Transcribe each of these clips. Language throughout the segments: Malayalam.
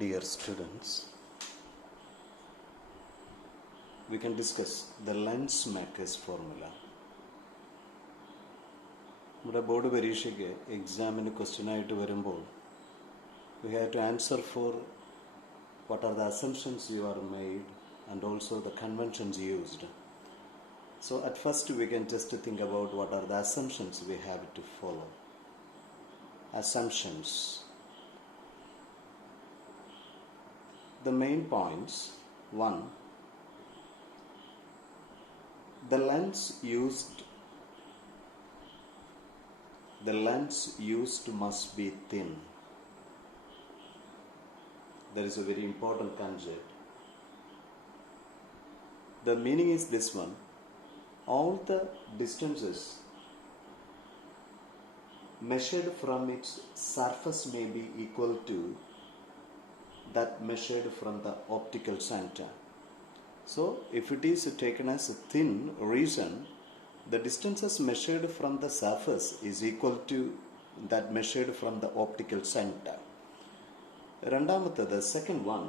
Dear students, we can discuss the lens makers formula. നമ്മുടെ ബോർഡ് പരീക്ഷയ്ക്ക് എക്സാമിന് ക്വസ്റ്റ്യൻ ആയിട്ട് വരുമ്പോൾ we have to answer for what are the assumptions you are made and also the conventions used. So at first we can just think about what are the assumptions we have to follow. Assumptions. The main points: 1. The lens used must be thin. That is a very important concept. The meaning is this one: all the distances measured from its surface may be equal to that measured from the optical center. So if it is taken as a thin reason, the distances measured from the surface is equal to that measured from the optical center. The second one,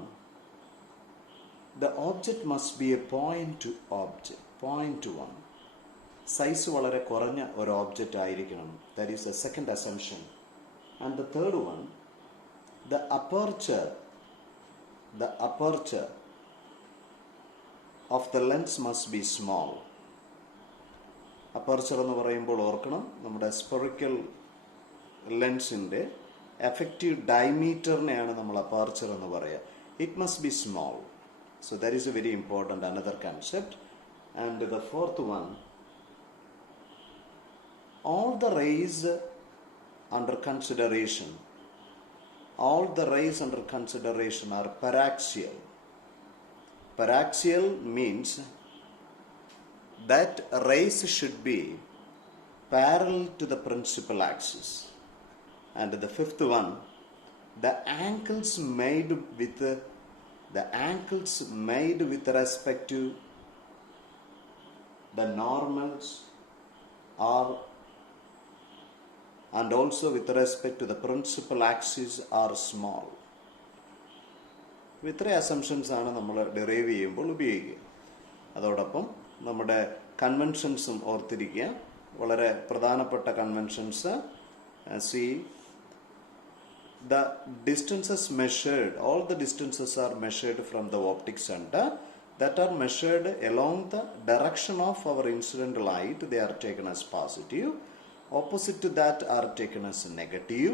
the object must be a point to object, point to one. Size വളരെ കുറഞ്ഞ ഒരു ഒബ്ജക്റ്റ് ആയിരിക്കണം. That is the second assumption. And the third one, the aperture of the lens must be small. Aperture എന്ന് പറയുമ്പോൾ ഓർക്കണം, നമ്മുടെ സ്പെറിക്കൽ ലെൻസിൻ്റെ എഫക്റ്റീവ് ഡയമീറ്ററിനെയാണ് നമ്മൾ അപ്പർച്ചർ എന്ന് പറയുക. It must be small. So that is A very important another concept. And the fourth one, all the rays under consideration are paraxial. Paraxial means that rays should be parallel to the principal axis. And the fifth one, the angles made with respect to the normals are, and also with respect to the principal axis, are small. ഇത്രയും അസംഷൻസ് ആണ് നമ്മൾ ഡെറൈവ് ചെയ്യുമ്പോൾ ഉപയോഗിക്കുക. അതോടൊപ്പം നമ്മുടെ കൺവെൻഷൻസും ഓർത്തിരിക്കുക. വളരെ പ്രധാനപ്പെട്ട conventions. The distances measured, all the distances are measured from the optic center, that are measured along the direction of our incident light. They are taken as positive. Opposite to that are taken as negative.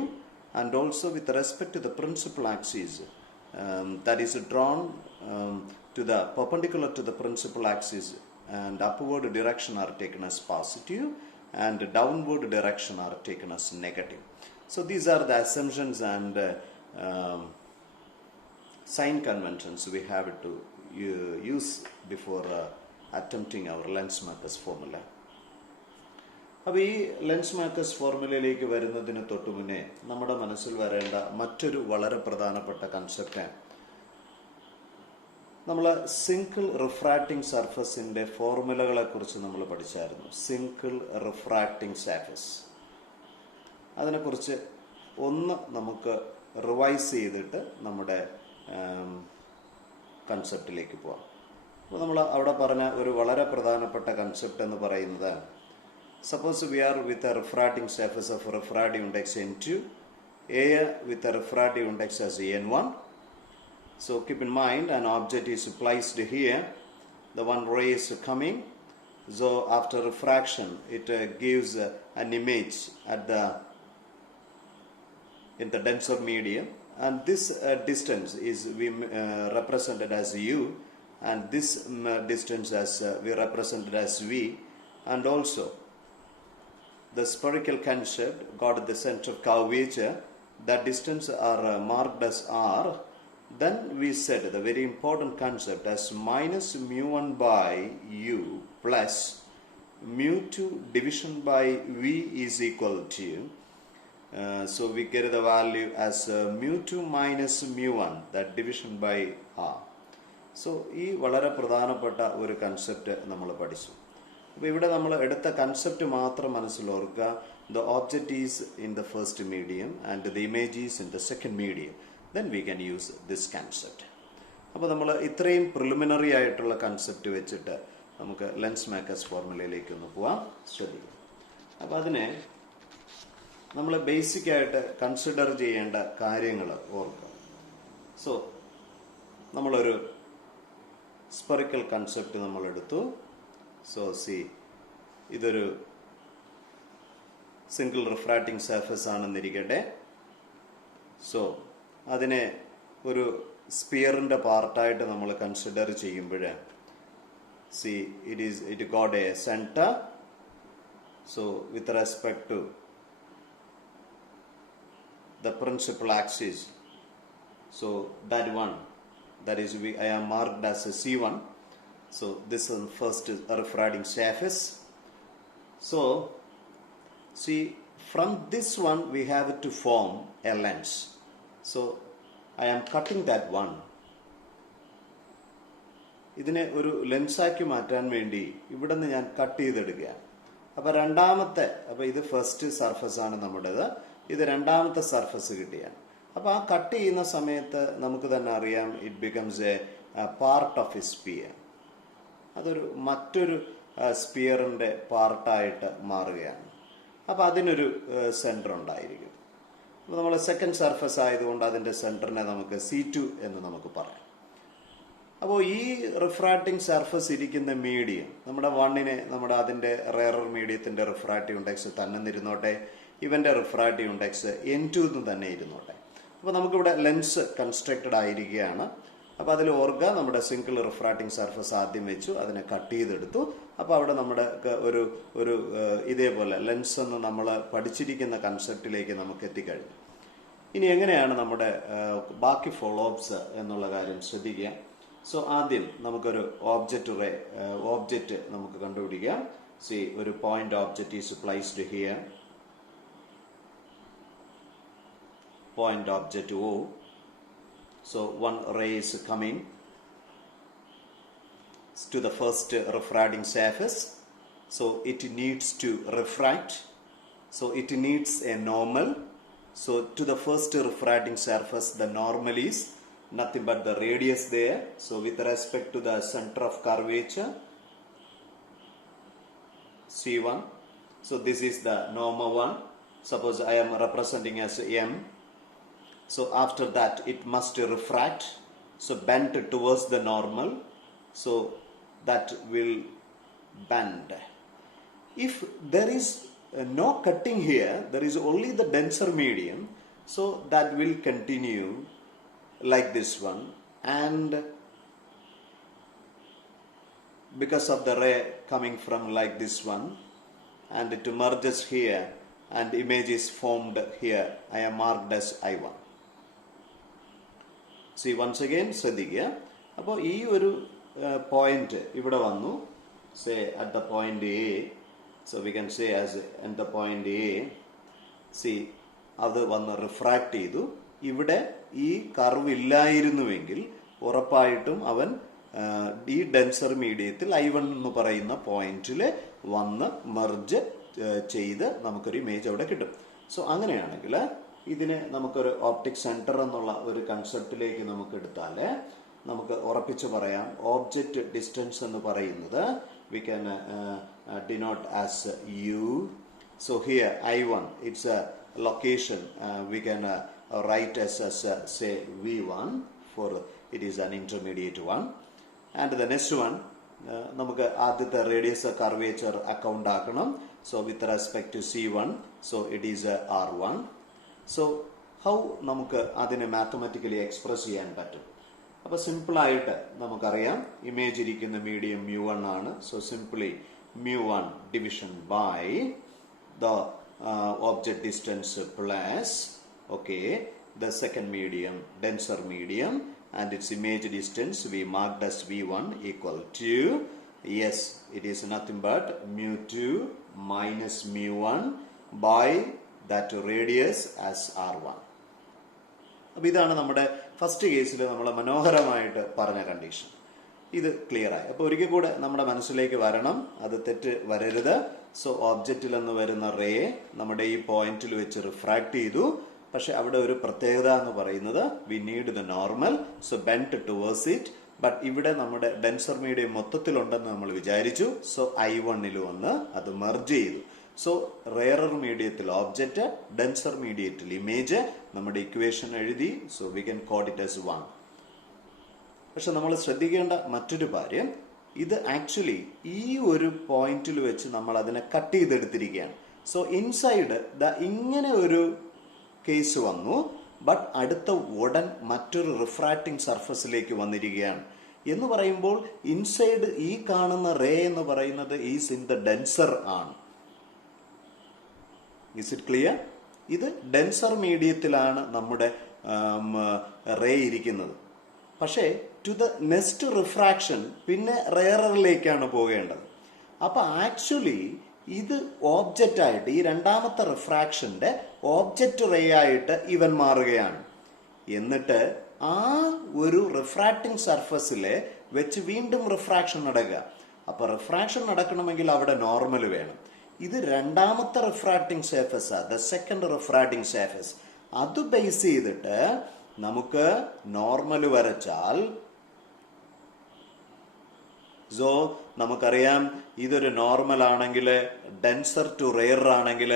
And also with respect to the principal axis, that is drawn to the perpendicular to the principal axis, and upward direction are taken as positive, and downward direction are taken as negative. So these are the assumptions and sign conventions we have to use before attempting our lens makers formula. അപ്പോൾ ഈ ലെൻസ് മേക്കേഴ്സ് ഫോർമുലയിലേക്ക് വരുന്നതിന് തൊട്ട് മുന്നേ നമ്മുടെ മനസ്സിൽ വരേണ്ട മറ്റൊരു വളരെ പ്രധാനപ്പെട്ട കൺസെപ്റ്റ്, നമ്മൾ സിംഗിൾ റിഫ്രാക്റ്റിംഗ് സർഫസിൻ്റെ ഫോർമുലകളെ കുറിച്ച് നമ്മൾ പഠിച്ചായിരുന്നു. സിംഗിൾ റിഫ്രാക്റ്റിംഗ് സർഫസ്, അതിനെക്കുറിച്ച് ഒന്ന് നമുക്ക് റിവൈസ് ചെയ്തിട്ട് നമ്മുടെ കൺസെപ്റ്റിലേക്ക് പോവാം. അപ്പോൾ നമ്മൾ അവിടെ പറഞ്ഞ ഒരു വളരെ പ്രധാനപ്പെട്ട കൺസെപ്റ്റ് എന്ന് പറയുന്നത്, suppose we are with a refracting surface of refractive index n2, A with a refractive index as n1. So keep in mind, an object is placed here, the one ray is coming. So after refraction, it gives an image in the denser medium, and this distance is represented as u, and this distance as we represented as v, and also the spherical concept got the center of curvature, that distance are marked as r. Then we said the very important concept as minus mu1 by u plus mu2 division by v is equal to, so we get the value as mu2 minus mu1, that division by r. So ഈ വളരെ പ്രധാനപ്പെട്ട ഒരു കൺസെപ്റ്റ് നമ്മൾ പഠിച്ചു. അപ്പോൾ ഇവിടെ നമ്മൾ എടുത്ത കൺസെപ്റ്റ് മാത്രം മനസ്സിലോർക്കുക. The object is in the first medium and the image is in the second medium. then we can use this concept. അപ്പോൾ നമ്മൾ ഇത്രയും പ്രിലിമിനറി ആയിട്ടുള്ള കൺസെപ്റ്റ് വെച്ചിട്ട് നമുക്ക് ലെൻസ് മേക്കേഴ്സ് ഫോർമുലയിലേക്ക് ഒന്ന് പോവാം. ശ്രദ്ധിക്കുക. അപ്പോൾ അതിനെ നമ്മൾ ബേസിക് ആയിട്ട് കൺസിഡർ ചെയ്യേണ്ട കാര്യങ്ങൾ ഓർക്കുക. സോ നമ്മളൊരു സ്പെറിക്കൽ കൺസെപ്റ്റ് നമ്മൾ എടുത്തു. സോ സി, ഇതൊരു സിംഗിൾ റിഫ്രാക്റ്റിംഗ് സർഫസ് ആണെന്നിരിക്കട്ടെ. സോ അതിനെ ഒരു സ്പിയറിന്റെ പാർട്ടായിട്ട് നമ്മൾ കൺസിഡർ ചെയ്യുമ്പോൾ see it got a centre. So with respect to the principal axis, so that one, that is I am marked as a C1. So this is first refracting surface. So see, from this one we have to form a lens. So I am cutting that one. ഇതിനെ ഒരു ലെൻസാക്കി മാറ്റാൻ വേണ്ടി ഇവിടെ നിന്ന് ഞാൻ കട്ട് ചെയ്തെടുക്കുകയാണ്. അപ്പോൾ രണ്ടാമത്തെ, അപ്പോൾ ഇത് ഫസ്റ്റ് സർഫസ് ആണ് നമ്മുടേത്, ഇത് രണ്ടാമത്തെ സർഫസ് കിട്ടിയാണ്. അപ്പോൾ ആ കട്ട് ചെയ്യുന്ന സമയത്ത് നമുക്ക് തന്നെ അറിയാം it becomes a part of a sphere. അതൊരു മറ്റൊരു സ്പിയറിന്റെ പാർട്ടായിട്ട് മാറുകയാണ്. അപ്പോൾ അതിനൊരു സെന്റർ ഉണ്ടായിരിക്കും. അപ്പോൾ നമ്മൾ സെക്കൻഡ് സർഫസ് ആയതുകൊണ്ട് അതിന്റെ സെന്ററിനെ നമുക്ക് C2 എന്ന് നമുക്ക് പറയാം. അപ്പോൾ ഈ റിഫ്രാക്റ്റിംഗ് സർഫസ് ഇരിക്കുന്ന മീഡിയം നമ്മുടെ വണ്ണിനെ നമ്മുടെ അതിന്റെ റെയറർ മീഡിയത്തിന്റെ റിഫ്രാക്റ്റീവ് ഇൻഡെക്സ് തന്നെ ഇരുന്നോട്ടെ, ഇവന്റെ റിഫ്രാക്റ്റീവ് ഇൻഡെക്സ് N2 എന്ന് തന്നെ ഇരുന്നോട്ടെ. അപ്പോൾ നമുക്കിവിടെ ലെൻസ് കൺസ്ട്രക്റ്റഡ് ആയിരിക്കുകയാണ്. അപ്പോൾ അതിൽ ഓർക്കുക, നമ്മുടെ സിംഗിൾ റിഫ്രാക്റ്റിംഗ് സർഫസ് ആദ്യം വെച്ചു, അതിനെ കട്ട് ചെയ്തെടുത്തു. അപ്പോൾ അവിടെ നമ്മുടെ ഒരു ഇതേപോലെ ലെൻസ് എന്ന് നമ്മൾ പഠിച്ചിരിക്കുന്ന കൺസെപ്റ്റിലേക്ക് നമുക്ക് എത്തിക്കഴിഞ്ഞു. ഇനി എങ്ങനെയാണ് നമ്മുടെ ബാക്കി ഫോളോ അപ്സ് എന്നുള്ള കാര്യം ശ്രദ്ധിക്കുക. സോ ആദ്യം നമുക്കൊരു ഓബ്ജക്റ്റ് നമുക്ക് കണ്ടുപിടിക്കാം. സി, ഒരു point object is placed here. Point object O. So one ray is coming to the first refracting surface. So it needs to refract. So it needs a normal. So to the first refracting surface, the normal is nothing but the radius there. So with respect to the center of curvature, C1. So this is the normal one. Suppose I am representing as M. So after that it must refract, so bend towards the normal, so that will bend. If there is no cutting here, there is only the denser medium, so that will continue like this one, and because of the ray coming from like this one, and it merges here and image is formed here. I am marked as I1. See, once again ശ്രദ്ധിക്കുക. അപ്പോൾ ഈ ഒരു പോയിന്റ് ഇവിടെ വന്നു, say at the point A. So we can say as at the point A. See, അത് വന്ന് റിഫ്രാക്ട് ചെയ്തു. ഇവിടെ ഈ കർവ് ഇല്ലായിരുന്നുവെങ്കിൽ ഉറപ്പായിട്ടും അവൻ ഈ ഡെൻസർ മീഡിയത്തിൽ I1 എന്ന് പറയുന്ന പോയിന്റിൽ വന്ന് മെർജ് ചെയ്ത് നമുക്കൊരു ഇമേജ് അവിടെ കിട്ടും. സോ അങ്ങനെയാണെങ്കിൽ ഇതിനെ നമുക്കൊരു ഓപ്റ്റിക് സെന്റർ എന്നുള്ള ഒരു കൺസെപ്റ്റിലേക്ക് നമുക്ക് എടുത്താൽ നമുക്ക് ഉറപ്പിച്ച് പറയാം, ഓബ്ജക്റ്റ് ഡിസ്റ്റൻസ് എന്ന് പറയുന്നത് we can denote as U. So here I1, it's A location we can write as say V1 for it is an intermediate one. And the next one, നമുക്ക് ആദ്യത്തെ റേഡിയസ് കർവേച്ചർ അക്കൗണ്ട് ആക്കണം. So with respect to C1, so it is R1. So how നമുക്ക് അതിനെ മാത്തമാറ്റിക്കലി എക്സ്പ്രസ് ചെയ്യാൻ പറ്റും? അപ്പോൾ സിമ്പിളായിട്ട് നമുക്കറിയാം, ഇമേജ് ഇരിക്കുന്ന മീഡിയം mu1 ആണ്. So simply mu1 division by the object distance plus the second medium, denser medium, and its image distance we marked as V1 equal to, yes, it is nothing but mu2 minus mu1 by that radius as R1. അപ്പോൾ ഇതാണ് നമ്മുടെ ഫസ്റ്റ് കേസിൽ നമ്മൾ മനോഹരമായിട്ട് പറഞ്ഞ കണ്ടീഷൻ. ഇത് ക്ലിയർ ആയി. അപ്പോൾ ഒരിക്കൽ കൂടെ നമ്മുടെ മനസ്സിലേക്ക് വരണം, അത് തെറ്റ് വരരുത്. സോ ഓബ്ജക്റ്റിൽ നിന്ന് വരുന്ന റേ നമ്മുടെ ഈ പോയിന്റിൽ വെച്ച് റിഫ്രാക്ട് ചെയ്തു. പക്ഷെ അവിടെ ഒരു പ്രത്യേകത എന്ന് പറയുന്നത് we need the normal, so bend towards it. But ഇവിടെ നമ്മുടെ ഡെൻസർ മീഡിയം മൊത്തത്തിലുണ്ടെന്ന് നമ്മൾ വിചാരിച്ചു. സോ I1 വന്ന് അത് മെർജ് ചെയ്തു. സോ റെയറർ മീഡിയത്തിൽ ഓബ്ജക്റ്റ്, ഡെൻസർ മീഡിയത്തിൽ ഇമേജ്, നമ്മുടെ ഇക്വേഷൻ എഴുതി. So we can code it as 1. പക്ഷെ നമ്മൾ ശ്രദ്ധിക്കേണ്ട മറ്റൊരു കാര്യം, ഇത് ആക്ച്വലി ഈ ഒരു പോയിന്റിൽ വെച്ച് നമ്മൾ അതിനെ കട്ട് ചെയ്തെടുത്തിരിക്കുകയാണ്. സോ ഇൻസൈഡ് ഇങ്ങനെ ഒരു കേസ് വന്നു, ബട്ട് അടുത്ത ഉടൻ മറ്റൊരു റിഫ്രാക്റ്റിംഗ് സർഫസിലേക്ക് വന്നിരിക്കുകയാണ്. എന്ന് പറയുമ്പോൾ ഇൻസൈഡ് ഈ കാണുന്ന റേ എന്ന് പറയുന്നത് ഈസ് ഇൻ ദ ഡെൻസർ ആണ്. Is it clear? ഇത് ഡെൻസർ മീഡിയത്തിലാണ് നമ്മുടെ റേ ഇരിക്കുന്നത്. പക്ഷേ ടു ദ നെക്സ്റ്റ് റിഫ്രാക്ഷൻ പിന്നെ റെയറിലേക്കാണ് പോകേണ്ടത്. അപ്പൊ ആക്ച്വലി ഇത് ഓബ്ജക്റ്റ് ആയിട്ട്, ഈ രണ്ടാമത്തെ റിഫ്രാക്ഷന്റെ ഓബ്ജക്റ്റ് റേ ആയിട്ട് ഇവൻ മാറുകയാണ്. എന്നിട്ട് ആ ഒരു റിഫ്രാക്റ്റിംഗ് സർഫസിലെ വെച്ച് വീണ്ടും റിഫ്രാക്ഷൻ നടക്കുക. അപ്പൊ റിഫ്രാക്ഷൻ നടക്കണമെങ്കിൽ അവിടെ നോർമൽ വേണം. ഇത് രണ്ടാമത്തെ refracting surface, the second refracting surface. അത് ബേസ് ചെയ്തിട്ട് നമുക്ക് നോർമൽ വരച്ചാൽ, സോ നമുക്കറിയാം ഇതൊരു നോർമൽ ആണെങ്കിൽ, ഡെൻസർ ടു റെയർ ആണെങ്കിൽ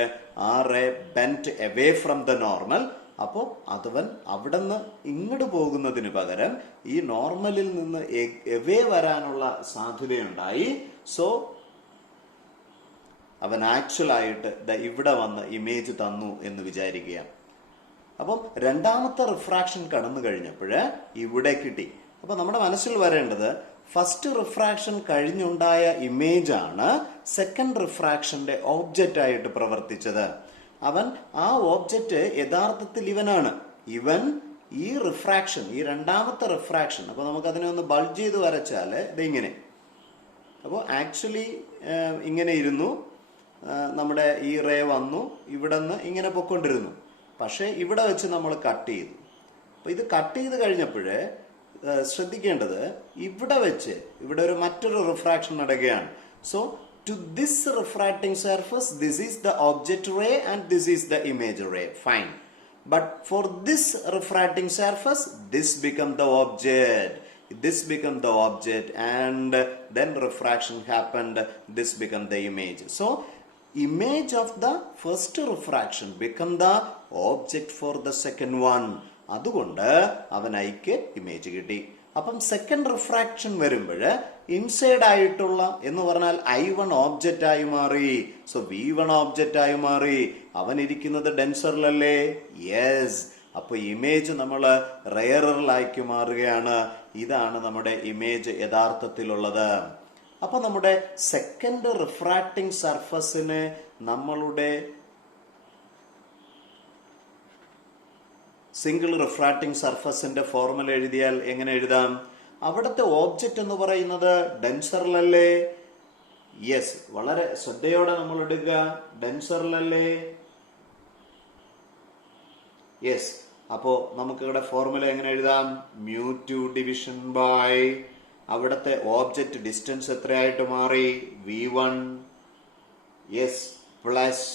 ആ ray bent away from the normal. അപ്പോൾ അതവൻ അവിടെ നിന്ന് ഇങ്ങോട്ട് പോകുന്നതിന് പകരം ഈ നോർമലിൽ നിന്ന് എവേ വരാനുള്ള സാധ്യതയുണ്ടായി. സോ അവൻ ആക്ച്വൽ ആയിട്ട് ഇവിടെ വന്ന് ഇമേജ് തന്നു എന്ന് വിചാരിക്കുക. അപ്പം രണ്ടാമത്തെ റിഫ്രാക്ഷൻ കടന്നു കഴിഞ്ഞപ്പോൾ ഇവിടെ കിട്ടി. അപ്പൊ നമ്മുടെ മനസ്സിൽ വരേണ്ടത്, ഫസ്റ്റ് റിഫ്രാക്ഷൻ കഴിഞ്ഞുണ്ടായ ഇമേജ് ആണ് സെക്കൻഡ് റിഫ്രാക്ഷന്റെ ഓബ്ജക്റ്റ് ആയിട്ട് പ്രവർത്തിച്ചത്. അവൻ ആ ഓബ്ജക്റ്റ് യഥാർത്ഥത്തിൽ ഇവനാണ്. ഇവൻ ഈ റിഫ്രാക്ഷൻ, ഈ രണ്ടാമത്തെ റിഫ്രാക്ഷൻ, അപ്പൊ നമുക്ക് അതിനെ ഒന്ന് ബൾജ് ചെയ്ത് വരച്ചാല് ഇതിങ്ങനെ. അപ്പോൾ ആക്ച്വലി ഇങ്ങനെ ഇരുന്നു, നമ്മുടെ ഈ റേ വന്നു, ഇവിടെ നിന്ന് ഇങ്ങനെ പൊക്കൊണ്ടിരുന്നു. പക്ഷെ ഇവിടെ വെച്ച് നമ്മൾ കട്ട് ചെയ്തു. അപ്പൊ ഇത് കട്ട് ചെയ്ത് കഴിഞ്ഞപ്പോഴേ ശ്രദ്ധിക്കേണ്ടത്, ഇവിടെ വെച്ച് ഇവിടെ ഒരു മറ്റൊരു റിഫ്രാക്ഷൻ നടക്കുകയാണ്. So to this refracting surface, this is the object ray and this is the image ray. Fine. But for this refracting surface, this become the object. This become the object and then refraction happened. This become the image. So image of the first refraction become the object for the second one. അതുകൊണ്ട് അവനൈക്ക് ഇമേജ് കിട്ടി. അപ്പം സെക്കൻഡ് റിഫ്രാക്ഷൻ വരുമ്പോൾ ഇൻസൈഡ് ആയിട്ടുള്ള എന്ന് പറഞ്ഞാൽ I1 ഓബ്ജക്റ്റ് ആയി മാറി. സോ V1 ഓബ്ജക്റ്റ് ആയി മാറി. അവൻ ഇരിക്കുന്നത് ഡെൻസറിലല്ലേ? യെസ്. അപ്പൊ ഇമേജ് നമ്മൾ റെയറിലാക്കി മാറുകയാണ്. ഇതാണ് നമ്മുടെ ഇമേജ് യഥാർത്ഥത്തിലുള്ളത്. അപ്പൊ നമ്മുടെ സെക്കൻഡ് റിഫ്രാക്റ്റിംഗ് സർഫസിന് നമ്മളുടെ സിംഗിൾ റിഫ്രാക്റ്റിംഗ് സർഫസിന്റെ ഫോർമുല എഴുതിയാൽ എങ്ങനെ എഴുതാം? അവിടുത്തെ ഓബ്ജക്റ്റ് എന്ന് പറയുന്നത് ഡെൻസറിലല്ലേ? യെസ്. വളരെ ശ്രദ്ധയോടെ നമ്മൾ എടുക്കുക. ഡെൻസറിലല്ലേ? യെസ്. അപ്പോ നമുക്ക് ഇവിടെ ഫോർമുല എങ്ങനെ എഴുതാം? μ2 ഡിവിഷൻ ബൈ അവിടുത്തെ ഓബ്ജക്റ്റ് ഡിസ്റ്റൻസ് എത്രയായിട്ട് മാറി? V1. യെസ്. പ്ലസ്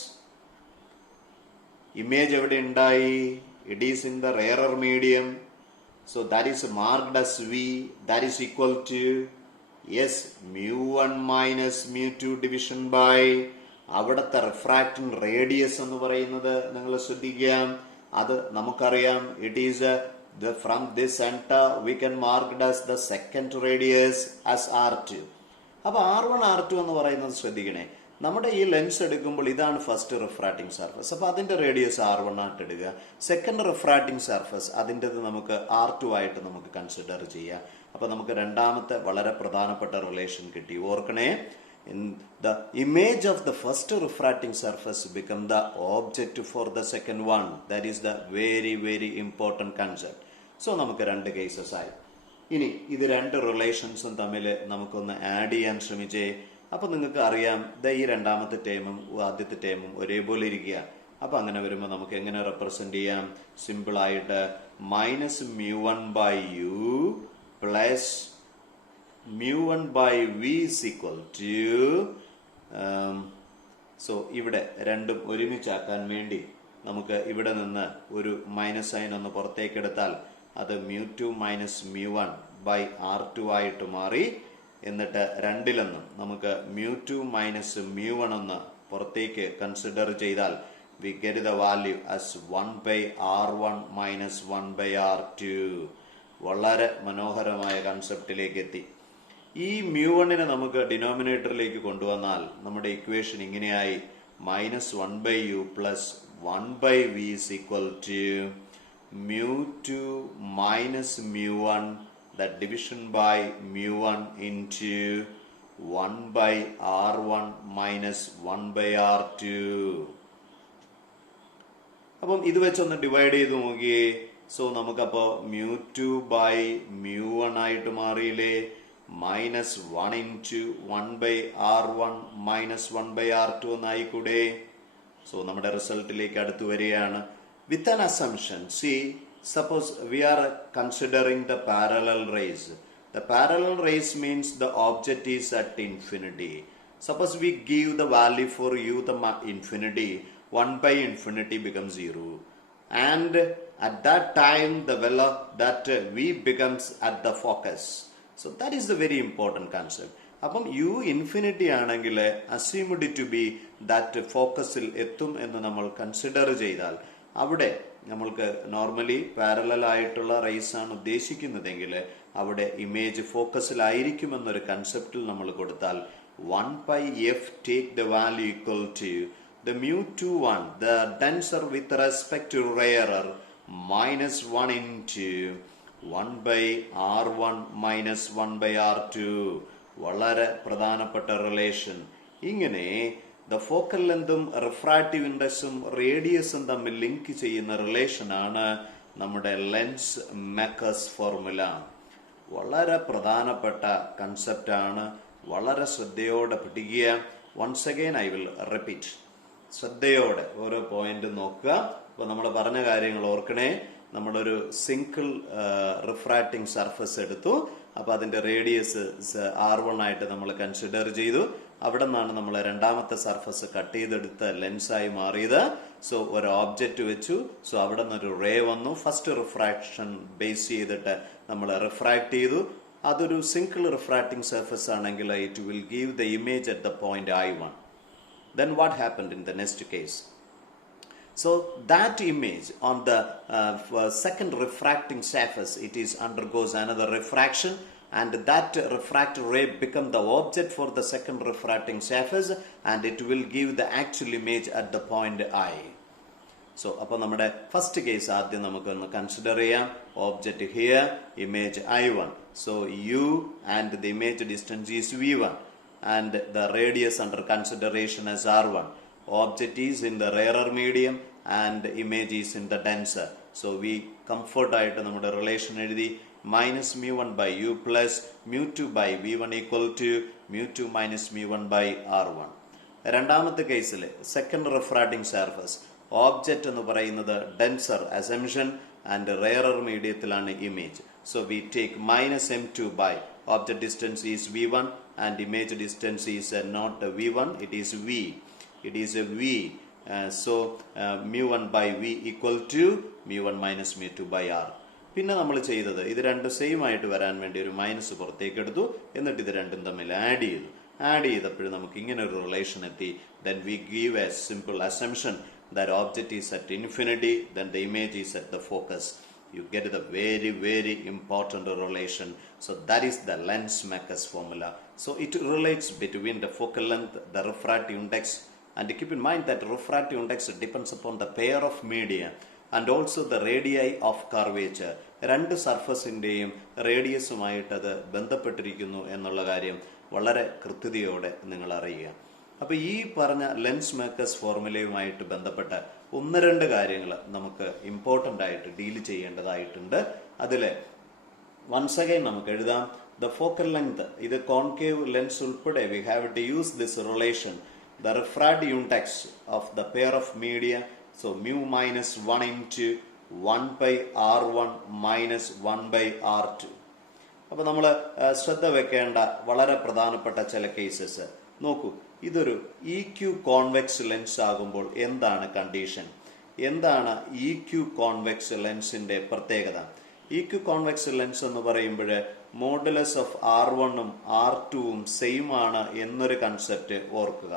ഇമേജ് എവിടെ ഉണ്ടായി? It is in the rarer medium, so that is marked as V. That is equal to, yes, μ1 minus μ2 division by അവിടുത്തെ റിഫ്രാക്റ്റിംഗ് റേഡിയസ് എന്ന് പറയുന്നത് നിങ്ങൾ ശ്രദ്ധിക്കുക. അത് നമുക്കറിയാം. It is from this centre we can mark as the second radius as R2. അപ്പൊ R1 R2 എന്ന് പറയുന്നത് ശ്രദ്ധിക്കണേ. നമ്മുടെ ഈ ലെൻസ് എടുക്കുമ്പോൾ ഇതാണ് ഫസ്റ്റ് റിഫ്രാക്റ്റിംഗ് സർഫസ്. അപ്പൊ അതിന്റെ റേഡിയസ് R1 ആയിട്ട് എടുക്കുക. സെക്കൻഡ് റിഫ്രാക്റ്റിംഗ് സർഫസ് അതിൻ്റെത് നമുക്ക് R2 ആയിട്ട് നമുക്ക് കൺസിഡർ ചെയ്യാം. അപ്പൊ നമുക്ക് രണ്ടാമത്തെ വളരെ പ്രധാനപ്പെട്ട റിലേഷൻ കിട്ടി. ഓർക്കണേ, the image of the first refracting surface become the object for the second one. That is the very very important concept. So നമുക്ക് രണ്ട് കേസസ് ആയി. ഇനി ഇത് രണ്ട് റിലേഷൻസും തമ്മിൽ നമുക്കൊന്ന് ആഡ് ചെയ്യാൻ ശ്രമിച്ചേ. അപ്പൊ നിങ്ങൾക്ക് അറിയാം, ഈ രണ്ടാമത്തെ ടേമും ആദ്യത്തെ ടേമും ഒരേപോലെ ഇരിക്കുക. അപ്പൊ അങ്ങനെ വരുമ്പോൾ നമുക്ക് എങ്ങനെ റെപ്രസെന്റ് ചെയ്യാം? സിമ്പിൾ ആയിട്ട് minus μ1 by u plus μ1 by v is equal to, so ഇവിടെ രണ്ടും ഒരുമിച്ചാക്കാൻ വേണ്ടി നമുക്ക് ഇവിടെ നിന്ന് ഒരു മൈനസ് സൈൻ ഒന്ന് പുറത്തേക്ക് എടുത്താൽ അത് mu2 minus mu1 by r2 ആയിട്ട് മാറി. എന്നിട്ട് രണ്ടിലൊന്നും നമുക്ക് mu2 മൈനസ് mu1 ഒന്ന് പുറത്തേക്ക് കൺസിഡർ ചെയ്താൽ we get the value as 1 by r1 minus 1 by r2. വളരെ മനോഹരമായ കൺസെപ്റ്റിലേക്ക് എത്തി. ഈ mu1നെ നമുക്ക് ഡിനോമിനേറ്ററിലേക്ക് കൊണ്ടുവന്നാൽ നമ്മുടെ ഇക്വേഷൻ ഇങ്ങനെയായി -1/u plus 1/v is equal to mu2 minus mu1, that division by mu1 into 1 by r1 minus 1 by r2. അപ്പം ഇത് വെച്ചൊന്ന് ഡിവൈഡ് ചെയ്ത് നോക്കിയേ. സോ നമുക്കപ്പോ mu2 by mu1 ആയിട്ട് മാറിയില്ലേ? -1 into 1 by r1 minus 1 by r2 എന്നായിക്കൂടെ? So നമ്മുടെ റിസൾട്ടിലേക്ക് അടുത്ത് വരികയാണ്. With an assumption, see, suppose we are considering the parallel rays. The parallel rays means the object is at infinity. Suppose we give the value for u the infinity, 1 by infinity becomes 0. And at that time, the value that v becomes at the focus. So that is the very important concept. അപ്പം u ഇൻഫിനിറ്റി ആണെങ്കിൽ അസ്യൂംഡ് ടു ബി ദാറ്റ് ഫോക്കസിൽ എത്തും എന്ന് നമ്മൾ കൺസിഡർ ചെയ്താൽ അവിടെ നമ്മൾക്ക് നോർമലി പാരലൽ ആയിട്ടുള്ള റേസ് ആണ് ഉദ്ദേശിക്കുന്നതെങ്കിൽ അവിടെ ഇമേജ് ഫോക്കസിലായിരിക്കുമെന്നൊരു കൺസെപ്റ്റിൽ നമ്മൾ കൊടുത്താൽ 1/f take the value equal to the mu21, the denser with respect to rarer, -1 into 1 by r1 minus 1 by r2. വളരെ പ്രധാനപ്പെട്ട റിലേഷൻ. ഇങ്ങനെ ദ ഫോക്കൽ ലെങ്തും റിഫ്രാക്റ്റീവ് ഇൻഡെക്സും റേഡിയസും തമ്മിൽ ലിങ്ക് ചെയ്യുന്ന റിലേഷനാണ് നമ്മുടെ ലെൻസ് മേക്കേഴ്സ് ഫോർമുല. വളരെ പ്രധാനപ്പെട്ട കൺസെപ്റ്റാണ്. വളരെ ശ്രദ്ധയോടെ പഠിക്കുക. Once again I will repeat. ശ്രദ്ധയോടെ ഓരോ പോയിന്റ് നോക്കുക. അപ്പോൾ നമ്മൾ പറഞ്ഞ കാര്യങ്ങൾ ഓർക്കണേ. നമ്മളൊരു സിംഗിൾ റിഫ്രാക്റ്റിംഗ് സർഫസ് എടുത്തു. അപ്പോൾ അതിന്റെ റേഡിയസ് r1 ആയിട്ട് നമ്മൾ കൺസിഡർ ചെയ്തു. അവിടെ നിന്നാണ് നമ്മൾ രണ്ടാമത്തെ സർഫസ് കട്ട് ചെയ്തെടുത്ത് ലെൻസായി മാറിയത്. സോ ഒരു ഓബ്ജക്റ്റ് വെച്ചു. സോ അവിടെ നിന്നൊരു റേ വന്നു. ഫസ്റ്റ് റിഫ്രാക്ഷൻ ബേസ് ചെയ്തിട്ട് നമ്മൾ റിഫ്രാക്ട് ചെയ്തു. അതൊരു സിംഗിൾ റിഫ്രാക്റ്റിംഗ് സർഫസ് ആണെങ്കിൽ it will give the image at the point I1. Then what happened in the next case? So that image on the second refracting surface, it is undergoes another refraction, and that refracted ray become the object for the second refracting surface, and it will give the actual image at the point I. So അപ്പോൾ നമ്മുടെ ഫസ്റ്റ് കേസ് ആദ്യം നമുക്കൊന്ന് കൺസിഡർ ചെയ്യാം. Object here, image I1. So u and the image distance is v1, and the radius under consideration as r1. Object is in the rarer medium and image is in the denser. So we comfort ആയിട്ട് നമ്മുടെ റിലേഷൻ എഴുതി -mu1 by u plus mu2 by v1 equal to mu2 minus mu1 by r1. രണ്ടാമത്തെ കേസിൽ സെക്കൻഡ് റിഫ്രാക്റ്റിംഗ് സർഫസ് ഓബ്ജക്റ്റ് എന്ന് പറയുന്നത് ഡെൻസർ അസംഷൻ ആൻഡ് റെയറർ മീഡിയത്തിലാണ് image. So we take -m2 by object distance is v1 and image distance is not v1, it is v. It is a v. So mu1 by v equal to mu1 minus mu2 by r. പിന്നെ നമ്മൾ ചെയ്തത് ഇത് രണ്ടും സെയിം ആയിട്ട് വരാൻ വേണ്ടി ഒരു മൈനസ് പുറത്തേക്ക് എടുത്തു. എന്നിട്ട് ഇത് രണ്ടും തമ്മിൽ ആഡ് ചെയ്തു. ആഡ് ചെയ്തപ്പോഴും നമുക്ക് ഇങ്ങനെ ഒരു റിലേഷൻ എത്തി. Then we give a simple assumption that object is at infinity, then the image is at the focus. You get the very, very important relation. So that is the lens makers formula. So it relates between the focal length, the refractive index, and keep in mind that refractive index depends upon the pair of media and also the radii of curvature. രണ്ട് സർഫസിന്റെയും റേഡിയസുമായിട്ട് അത് ബന്ധപ്പെട്ടിരിക്കുന്നു എന്നുള്ള കാര്യം വളരെ കൃത്യതയോടെ നിങ്ങൾ അറിയുക. അപ്പോൾ ഈ പറഞ്ഞ ലെൻസ് മേക്കേഴ്സ് ഫോർമുലയുമായിട്ട് ബന്ധപ്പെട്ട ഒന്ന് രണ്ട് കാര്യങ്ങൾ നമുക്ക് ഇമ്പോർട്ടൻ്റ് ആയിട്ട് ഡീൽ ചെയ്യേണ്ടതായിട്ടുണ്ട്. അതിൽ വൺസ് അഗൈൻ നമുക്ക് എഴുതാം ദ ഫോക്കൽ ലെങ്ത്. ഇത് കോൺകേവ് ലെൻസ് ഉൾപ്പെടെ we have to use this relation. The refractive index of the pair of media, so mu minus 1 into 1 by r1 minus 1 by r2. അപ്പോൾ നമ്മൾ ശ്രദ്ധ വെക്കേണ്ട വളരെ പ്രധാനപ്പെട്ട ചില കേസസ് നോക്കൂ. ഇതൊരു ഇ ക്യു കോൺവെക്സ് ലെൻസ് ആകുമ്പോൾ എന്താണ് കണ്ടീഷൻ? എന്താണ് ഇ ക്യു കോൺവെക്സ് ലെൻസിന്റെ പ്രത്യേകത? ഇ ക്യു കോൺവെക്സ് ലെൻസ് എന്ന് പറയുമ്പോൾ മോഡുലസ് ഓഫ് R1ഉം R2ഉം സെയിം ആണ് എന്നൊരു കൺസെപ്റ്റ് ഓർക്കുക.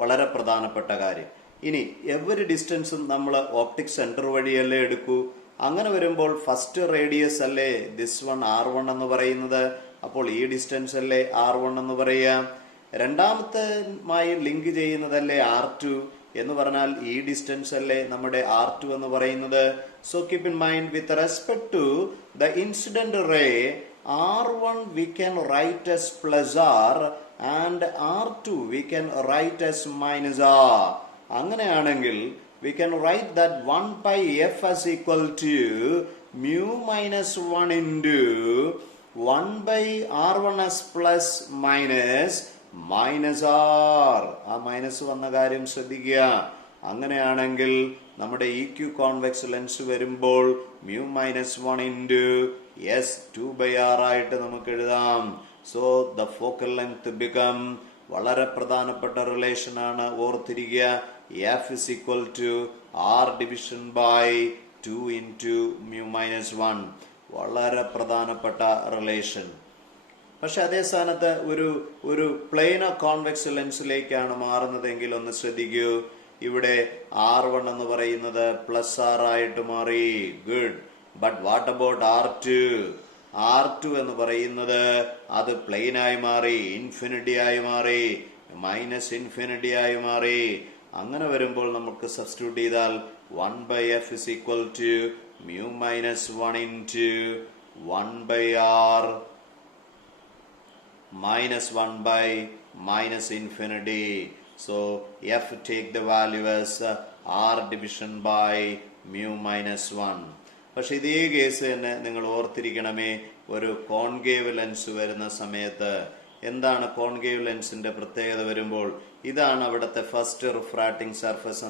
വളരെ പ്രധാനപ്പെട്ട കാര്യം. ഇനി എവരി ഡിസ്റ്റൻസും നമ്മൾ ഓപ്റ്റിക് സെന്റർ വഴിയല്ലേ എടുക്കൂ. അങ്ങനെ വരുമ്പോൾ ഫസ്റ്റ് റേഡിയസ് അല്ലേ ദിസ് വൺ R1 എന്ന് പറയുന്നത്. അപ്പോൾ ഈ ഡിസ്റ്റൻസ് അല്ലേ R1 എന്ന് പറയാം. രണ്ടാമത്തെ ലിങ്ക് ചെയ്യുന്നതല്ലേ R2 എന്ന് പറഞ്ഞാൽ ഈ ഡിസ്റ്റൻസ് അല്ലേ നമ്മുടെ R2 എന്ന് പറയുന്നത്. So keep in mind with respect to the incident ray R1 we can write as plus R and R2 we can write as minus R. അങ്ങനെയാണെങ്കിൽ we can write that 1 by F as equal to mu minus 1 into 1 by R1 as plus minus R. ആ മൈനസ് വന്ന കാര്യം ശ്രദ്ധിക്കുക. അങ്ങനെയാണെങ്കിൽ നമ്മുടെ ഇ ക്യു കോൺവെക്സ് ലെൻസ് വരുമ്പോൾ mu minus 1 into S 2 by R ആയിട്ട് നമുക്ക് എഴുതാം. So the focal length become വളരെ പ്രധാനപ്പെട്ട റിലേഷൻ ആണ്, ഓർത്തിരിക്കുക. F is equal to R division by 2 into mu minus 1. വളരെ പ്രധാനപ്പെട്ട റിലേഷൻ. പക്ഷെ അതേ സ്ഥാനത്ത് ഒരു പ്ലെയിനോ കോൺവെക്സ് ലെൻസിലേക്കാണ് മാറുന്നതെങ്കിൽ ഒന്ന് ശ്രദ്ധിക്കൂ. ഇവിടെ R1 എന്ന് പറയുന്നത് പ്ലസ് R ആയിട്ട് മാറി. Good. But what about R2 എന്ന് പറയുന്നത് അത് പ്ലെയിൻ ആയി മാറി, ഇൻഫിനിറ്റി ആയി മാറി, മൈനസ് ഇൻഫിനിറ്റി ആയി മാറി. അങ്ങനെ വരുമ്പോൾ നമുക്ക് സബ്സ്റ്റിറ്റ്യൂട്ട് ചെയ്താൽ 1 by F is equal to mu minus 1 into 1 by R minus 1 by minus infinity. So F take the value as R division by mu minus 1. പക്ഷെ ഇതേ കേസ് തന്നെ നിങ്ങൾ ഓർത്തിരിക്കണമേ, ഒരു കോൺകേവ് ലെൻസ് വരുന്ന സമയത്ത് എന്താണ് കോൺകേവ് ലെൻസിന്റെ പ്രത്യേകത വരുമ്പോൾ? ഇതാണ് അവിടുത്തെ ഫസ്റ്റ് റിഫ്രാക്റ്റിംഗ് സർഫസ്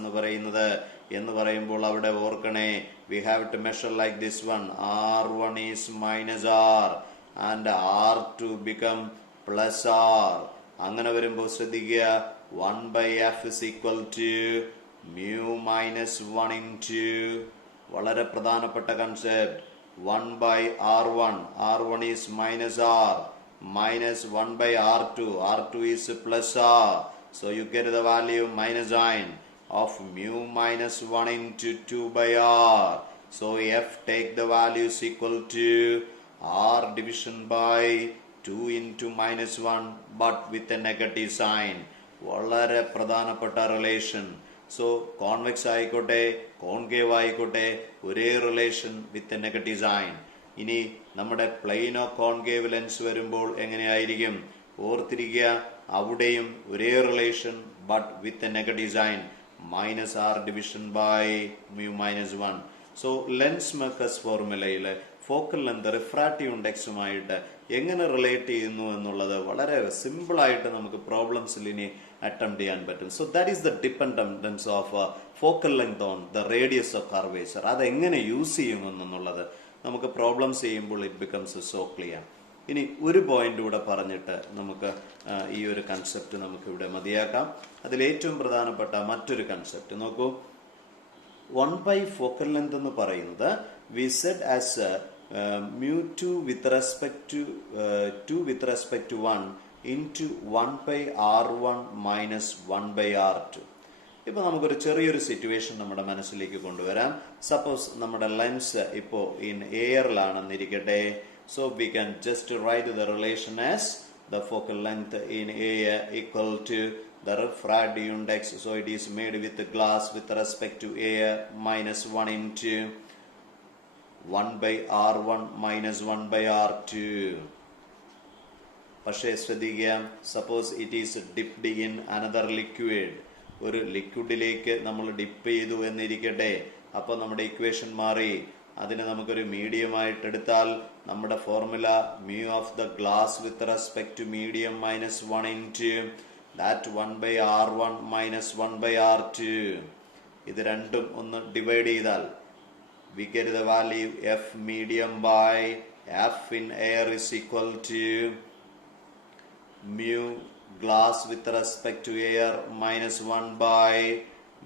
എന്ന് പറയുമ്പോൾ അവിടെ ഓർക്കണേ, we have to measure like this one. R1 is minus R and R2 become plus R. അങ്ങനെ വരുമ്പോൾ ശ്രദ്ധിക്കുക, 1 by F is equal to mu minus 1 into വളരെ പ്രധാനപ്പെട്ട concept 1 by R1 is minus R minus 1 by R2 is plus R. So you get the value minus sign of mu minus 1 into 2 by R. So F take the value is equal to R division by 2 into minus 1 but with a negative sign. വളരെ പ്രധാനപ്പെട്ട റിലേഷൻ. സോ കോൺവെക്സ് ആയിക്കോട്ടെ കോൺകേവ് ആയിക്കോട്ടെ ഒരേ relation with a negative sign. ഇനി നമ്മുടെ പ്ലെയിനോ കോൺകേവ് ലെൻസ് വരുമ്പോൾ എങ്ങനെയായിരിക്കും? ഓർത്തിരിക്കുക, അവിടെയും ഒരേ relation but with a negative sign, minus R division by mu minus 1. So lens makers ഫോർമുലയിൽ ഫോക്കൽ ലെങ്ത് റിഫ്രാക്റ്റീവ് ഇൻഡെക്സുമായിട്ട് എങ്ങനെ റിലേറ്റ് ചെയ്യുന്നു എന്നുള്ളത് വളരെ സിമ്പിളായിട്ട് നമുക്ക് പ്രോബ്ലംസിൽ ഇനി അറ്റംപ്റ്റ് ചെയ്യാൻ പറ്റും. So that is the dependence of focal length on the radius of curvature. അതെങ്ങനെ യൂസ് ചെയ്യുമെന്നുള്ളത് നമുക്ക് പ്രോബ്ലംസ് ചെയ്യുമ്പോൾ ഇറ്റ് ബിക്കംസ് സോ ക്ലിയർ. ഇനി ഒരു പോയിന്റ് കൂടെ പറഞ്ഞിട്ട് നമുക്ക് ഈ ഒരു കൺസെപ്റ്റ് നമുക്ക് ഇവിടെ മതിയാക്കാം. അതിലേറ്റവും പ്രധാനപ്പെട്ട മറ്റൊരു കൺസെപ്റ്റ് നോക്കൂ. 1 by ഫോക്കൽ ലെങ്ത് എന്ന് പറയുന്നത് we said as mu2 with respect to 1 into 1 by R1 minus 1 by R2. ഇപ്പൊ നമുക്കൊരു ചെറിയൊരു സിറ്റുവേഷൻ നമ്മുടെ മനസ്സിലേക്ക് കൊണ്ടുവരാം. സപ്പോസ് നമ്മുടെ ലെൻസ് ഇപ്പോ ഇൻ എയറിലാണെന്നിരിക്കട്ടെ. So we can just write the relation as the focal length in air equal to the refractive index. So it is made with the glass with respect to air minus 1 into 1 by R1 minus 1 by R2. പക്ഷേ ശ്രദ്ധിക്കുക, suppose it is dipped in another liquid. ഒരു ലിക്വിഡിലേക്ക് നമ്മൾ ഡിപ്പ് ചെയ്തു എന്നിരിക്കട്ടെ. അപ്പോൾ നമ്മുടെ ഇക്വേഷൻ മാറി. അതിനെ നമുക്കൊരു മീഡിയം ആയിട്ട് എടുത്താൽ നമ്മുടെ formula mu of the glass with respect to medium minus 1 into that 1 by R1 മൈനസ് 1 by R2. ഇത് രണ്ടും ഒന്ന് ഡിവൈഡ് ചെയ്താൽ we get the value F medium by F in air is equal to mu glass with respect to air minus 1 by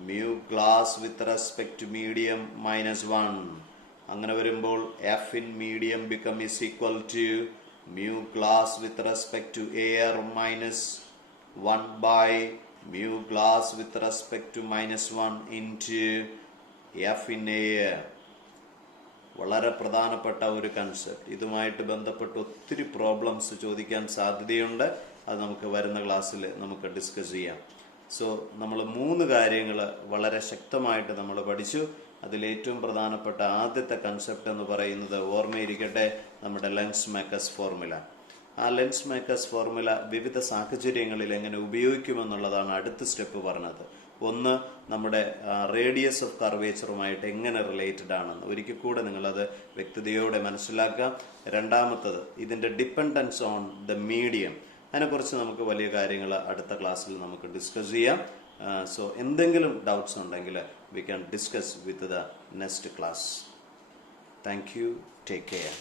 mu glass with respect to medium minus 1. അങ്ങനെ വരുമ്പോൾ F in medium is equal to mu glass with respect to air minus 1 by mu glass with respect to minus 1 into F in air. വളരെ പ്രധാനപ്പെട്ട ഒരു കൺസെപ്റ്റ്. ഇതുമായിട്ട് ബന്ധപ്പെട്ട് ഒത്തിരി പ്രോബ്ലംസ് ചോദിക്കാൻ സാധ്യതയുണ്ട്. അത് നമുക്ക് വരുന്ന ക്ലാസ്സിൽ നമുക്ക് ഡിസ്കസ് ചെയ്യാം. സോ നമ്മൾ 3 കാര്യങ്ങൾ വളരെ ശക്തമായിട്ട് നമ്മൾ പഠിച്ചു. അതിലേറ്റവും പ്രധാനപ്പെട്ട ആദ്യത്തെ കൺസെപ്റ്റ് എന്ന് പറയുന്നത് ഓർമ്മയിരിക്കട്ടെ, നമ്മുടെ ലെൻസ് മേക്കേഴ്സ് ഫോർമുല. ആ ലെൻസ് മേക്കേഴ്സ് ഫോർമുല വിവിധ സാഹചര്യങ്ങളിൽ എങ്ങനെ ഉപയോഗിക്കുമെന്നുള്ളതാണ് അടുത്ത സ്റ്റെപ്പ് പറഞ്ഞത്. ഒന്ന്, നമ്മുടെ റേഡിയസ് ഓഫ് കർവേച്ചറുമായിട്ട് എങ്ങനെ റിലേറ്റഡ് ആണെന്ന് ഒരിക്കൽ കൂടെ നിങ്ങളത് വ്യക്തതയോടെ മനസ്സിലാക്കാം. രണ്ടാമത്തത്, ഇതിൻ്റെ ഡിപ്പെൻഡൻസ് ഓൺ ദ മീഡിയം. അതിനെക്കുറിച്ച് നമുക്ക് വലിയ കാര്യങ്ങൾ അടുത്ത ക്ലാസ്സിൽ നമുക്ക് ഡിസ്കസ് ചെയ്യാം. സോ എന്തെങ്കിലും ഡൗട്ട്സ് ഉണ്ടെങ്കിൽ we can discuss with the next class. Thank you. Take care.